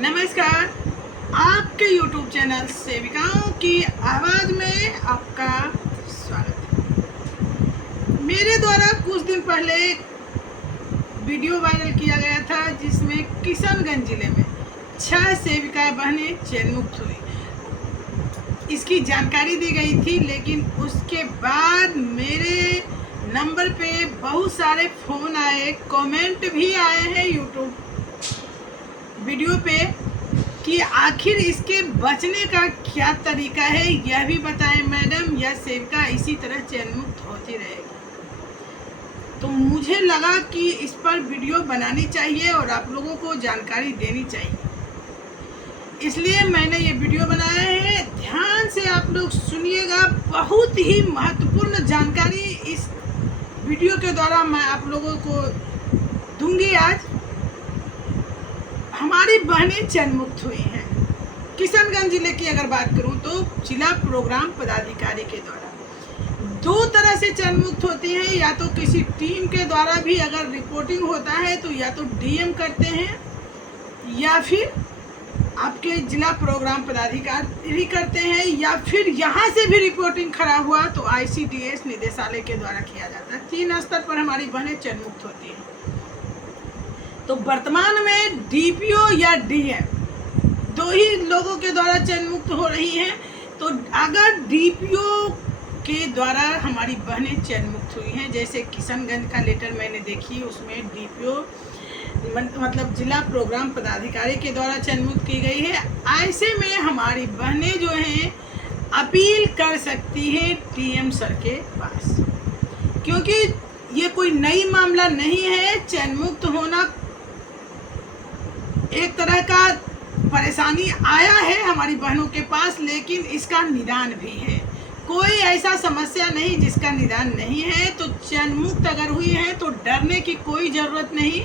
नमस्कार, आपके YouTube channel सेविकाओं की आवाज़ में आपका स्वागत है। मेरे द्वारा कुछ दिन पहले एक वीडियो वायरल किया गया था जिसमें किशनगंज जिले में 6 सेविका बहनें चयन मुक्त हुई। इसकी जानकारी दी गई थी, लेकिन उसके बाद मेरे नंबर पे बहुत सारे फ़ोन आए, कमेंट भी आए हैं YouTube वीडियो पे कि आखिर इसके बचने का क्या तरीका है, यह भी बताएं मैडम, या सेविका इसी तरह चयन मुक्त होती रहेगी। तो मुझे लगा कि इस पर वीडियो बनानी चाहिए और आप लोगों को जानकारी देनी चाहिए, इसलिए मैंने ये वीडियो बनाया है। ध्यान से आप लोग सुनिएगा, बहुत ही महत्वपूर्ण जानकारी इस वीडियो के द्वारा मैं आप लोगों को दूंगी। आज हमारी बहनें चयन मुक्त हुई हैं। किशनगंज जिले की अगर बात करूं तो जिला प्रोग्राम पदाधिकारी के द्वारा 2 तरह से चयन मुक्त होती हैं। या तो किसी टीम के द्वारा भी अगर रिपोर्टिंग होता है तो या तो डीएम करते हैं, या फिर आपके जिला प्रोग्राम पदाधिकारी करते हैं, या फिर यहाँ से भी रिपोर्टिंग खड़ा हुआ तो ICDS निदेशालय के द्वारा किया जाता है। 3 स्तर पर हमारी बहनें चयन मुक्त होती हैं। तो वर्तमान में DPO या DM 2 ही लोगों के द्वारा चयन मुक्त हो रही हैं। तो अगर DPO के द्वारा हमारी बहनें चयन मुक्त हुई हैं, जैसे किशनगंज का लेटर मैंने देखी, उसमें DPO मतलब जिला प्रोग्राम पदाधिकारी के द्वारा चयन मुक्त की गई है। ऐसे में हमारी बहनें जो हैं अपील कर सकती हैं DM सर के पास, क्योंकि ये कोई नई मामला नहीं है। चयन मुक्त होना एक तरह का परेशानी आया है हमारी बहनों के पास, लेकिन इसका निदान भी है। कोई ऐसा समस्या नहीं जिसका निदान नहीं है। तो चयन मुक्त अगर हुई है तो डरने की कोई ज़रूरत नहीं।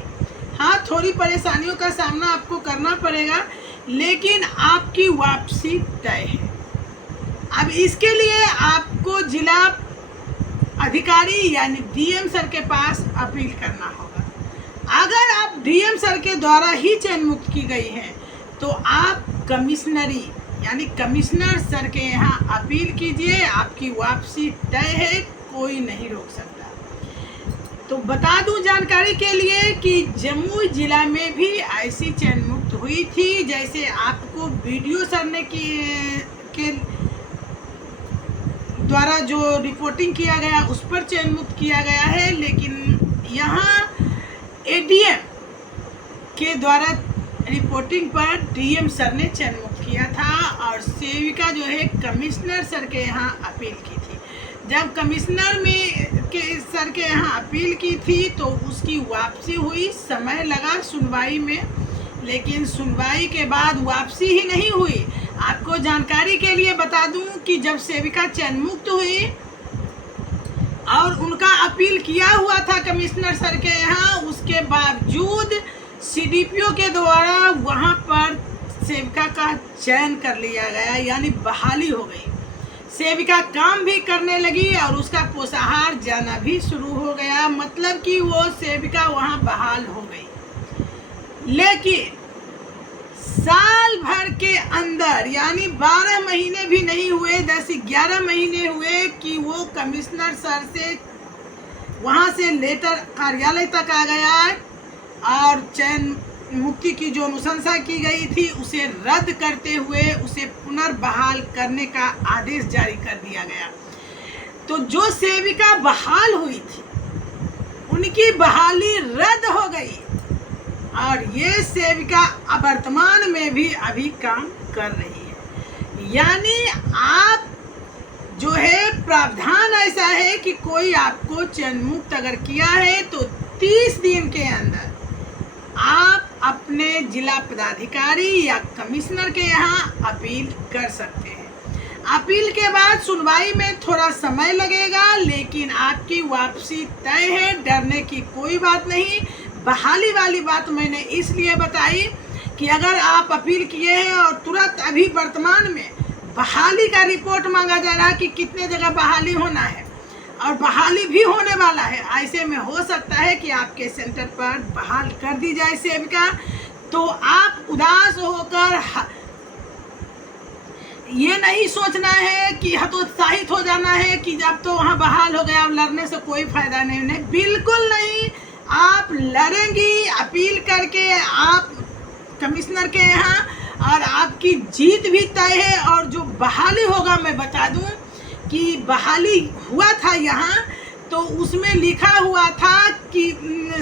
हाँ, थोड़ी परेशानियों का सामना आपको करना पड़ेगा, लेकिन आपकी वापसी तय है। अब इसके लिए आपको जिला अधिकारी यानी DM सर के पास अपील करना होगा। अगर आप DM सर के द्वारा ही चयन मुक्त की गई हैं तो आप कमिश्नरी यानी कमिश्नर सर के यहाँ अपील कीजिए। आपकी वापसी तय है, कोई नहीं रोक सकता। तो बता दूं जानकारी के लिए कि जमुई जिला में भी ऐसी चयन मुक्त हुई थी। जैसे आपको वीडियो सर ने के द्वारा जो रिपोर्टिंग किया गया उस पर चयन मुक्त किया गया है, लेकिन यहाँ ADM के द्वारा रिपोर्टिंग पर DM सर ने चयन मुक्त किया था, और सेविका जो है कमिश्नर सर के यहाँ अपील की थी। जब कमिश्नर सर के यहाँ अपील की थी तो उसकी वापसी हुई। समय लगा सुनवाई में, लेकिन सुनवाई के बाद वापसी ही नहीं हुई। आपको जानकारी के लिए बता दूं कि जब सेविका चयन मुक्त हुई और उनका अपील किया हुआ था कमिश्नर सर के यहाँ, उसके बावजूद CDPO के द्वारा वहाँ पर सेविका का चयन कर लिया गया, यानी बहाली हो गई। सेविका काम भी करने लगी और उसका पोषाहार जाना भी शुरू हो गया, मतलब कि वो सेविका वहाँ बहाल हो गई। लेकिन साल भर के अंदर यानी 12 महीने भी नहीं हुए, 10-11 महीने हुए कि वो कमिश्नर सर से वहाँ से लेटर कार्यालय तक आ गया और चयन मुक्ति की जो अनुशंसा की गई थी उसे रद्द करते हुए उसे पुनर्बहाल करने का आदेश जारी कर दिया गया। तो जो सेविका बहाल हुई थी उनकी बहाली रद्द हो गई, और ये सेविका वर्तमान में भी अभी काम कर रही है। यानी आप जो है प्रावधान ऐसा है कि कोई आपको चयन मुक्त अगर किया है तो 30 दिन के अंदर आप अपने जिला पदाधिकारी या कमिश्नर के यहाँ अपील कर सकते हैं। अपील के बाद सुनवाई में थोड़ा समय लगेगा, लेकिन आपकी वापसी तय है। डरने की कोई बात नहीं। बहाली वाली बात मैंने इसलिए बताई कि अगर आप अपील किए हैं और तुरंत अभी वर्तमान में बहाली का रिपोर्ट मांगा जा रहा है कि कितने जगह बहाली होना है और बहाली भी होने वाला है, ऐसे में हो सकता है कि आपके सेंटर पर बहाल कर दी जाए सेविका। तो आप उदास होकर ये नहीं सोचना है कि हतोत्साहित हो जाना है कि जब तो वहाँ बहाल हो गया, अब लड़ने से कोई फायदा नहीं, बिल्कुल नहीं। आप लड़ेंगी अपील करके आप कमिश्नर के यहाँ, और आपकी जीत भी तय है। और जो बहाली होगा, मैं बता दूं कि बहाली हुआ था यहाँ, तो उसमें लिखा हुआ था कि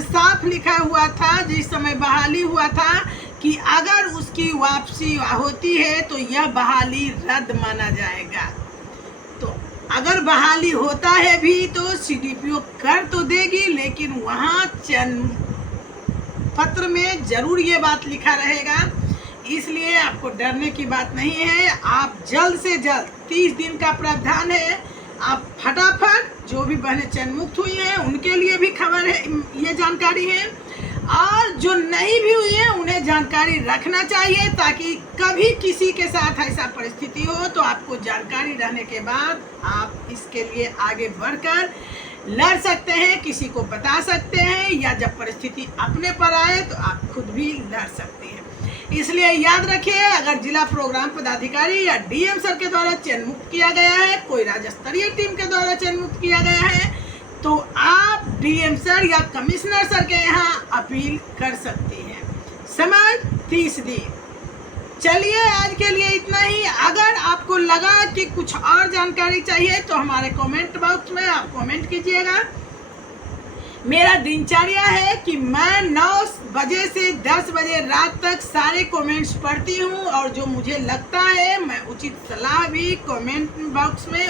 साफ लिखा हुआ था जिस समय बहाली हुआ था कि अगर उसकी वापसी होती है तो यह बहाली रद्द माना जाएगा। तो अगर बहाली होता है भी तो CDPO कर तो देगी, लेकिन वहाँ पत्र में जरूर ये बात लिखा रहेगा। इसलिए आपको डरने की बात नहीं है। आप जल्द से जल्द 30 दिन का प्रावधान है, आप फटाफट जो भी बहनें चयन मुक्त हुई हैं उनके लिए भी खबर है, ये जानकारी है, और जो नहीं भी हुई है उन्हें जानकारी रखना चाहिए, ताकि कभी किसी के साथ ऐसा परिस्थिति हो तो आपको जानकारी रहने के बाद आप इसके लिए आगे बढ़कर लड़ सकते हैं, किसी को बता सकते हैं, या जब परिस्थिति अपने पर आए तो आप खुद भी लड़ सकते हैं। इसलिए याद रखिए, अगर जिला प्रोग्राम पदाधिकारी या DM सर के द्वारा चयन मुक्त किया गया है, कोई राज्य स्तरीय टीम के द्वारा चयन मुक्त किया गया है, तो आप DM सर या कमिश्नर सर के यहाँ अपील कर सकती हैं। समय 30 दिन। चलिए आज के लिए इतना ही। अगर आपको लगा कि कुछ और जानकारी चाहिए तो हमारे कमेंट बॉक्स में आप कमेंट कीजिएगा। मेरा दिनचर्या है कि मैं 9 बजे से 10 बजे रात तक सारे कमेंट्स पढ़ती हूँ, और जो मुझे लगता है मैं उचित सलाह भी कमेंट बॉक्स में